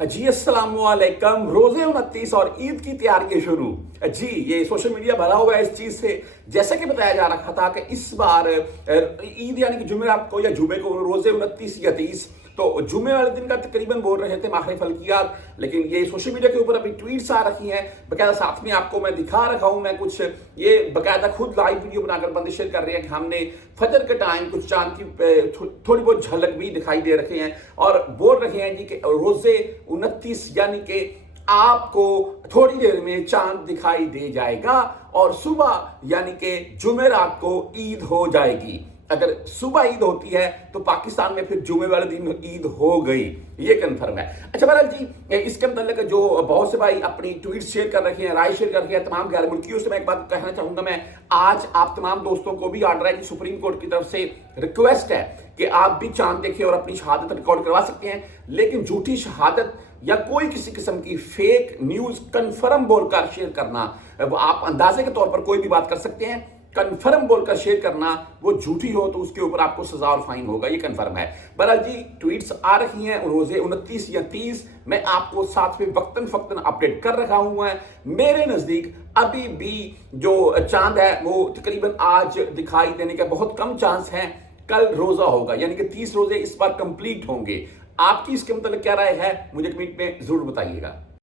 जी अस्सलाम वालेकुम। रोजे 29 और ईद की तैयारियां शुरू। जी ये सोशल मीडिया भरा हुआ है इस चीज से। जैसा कि बताया जा रहा था कि इस बार ईद यानी कि जुमेरात को या जुमे को रोजे 29 या 30, तो जुमे वाले दिन का तकरीबन बोल रहे थे माहिर फल्कियात, लेकिन ये सोशल मीडिया के ऊपर अभी ट्वीट्स आ रखी हैं बकायदा। साथ में आपको मैं दिखा रखा हूं, मैं कुछ ये बकायदा खुद लाइव वीडियो बनाकर बंदे शेयर कर रहे हैं कि हमने फजर के टाइम कुछ चांद की थोड़ी बहुत झलक भी दिखाई दे रखे हैं और बोल रहे हैं जी कि रोजे 29 यानी कि आपको थोड़ी देर में चांद दिखाई दे जाएगा और सुबह यानी कि जुमेरात को ईद हो जाएगी। अगर सुबह ईद होती है तो पाकिस्तान में फिर जुमे वाले दिन ईद हो गई, ये कंफर्म है। अच्छा बहरहाल जी, इसके मतलब जो बहुत से भाई अपनी ट्वीट शेयर कर रखे हैं, राय शेयर कर रहे हैं तमाम गैर मुल्कियों से, मैं एक बात कहना चाहूंगा। मैं आज आप तमाम दोस्तों को भी ऑर्डर है कि सुप्रीम कोर्ट की तरफ से रिक्वेस्ट है कि आप भी चांद देखें और अपनी शहादत रिकॉर्ड करवा सकते हैं, लेकिन झूठी शहादत या कोई किसी किस्म की फेक न्यूज कंफर्म बोलकर शेयर करना, आप अंदाजे के तौर पर कोई भी बात कर सकते हैं, कंफर्म बोलकर शेयर करना वो झूठी हो तो उसके ऊपर आपको सजा और फाइन होगा, ये कंफर्म है। बहरहाल जी ट्वीट्स आ रही हैं रोजे 29 या 30, मैं आपको साथ में वक्तन फक्तन अपडेट कर रखा हूं। मेरे नजदीक अभी भी जो चांद है वो तकरीबन आज दिखाई देने का बहुत कम चांस है। कल रोजा होगा यानी कि 30 रोजे इस बार कंप्लीट होंगे। आपकी इसके मतलब क्या राय है, मुझे कमेंट में जरूर बताइएगा।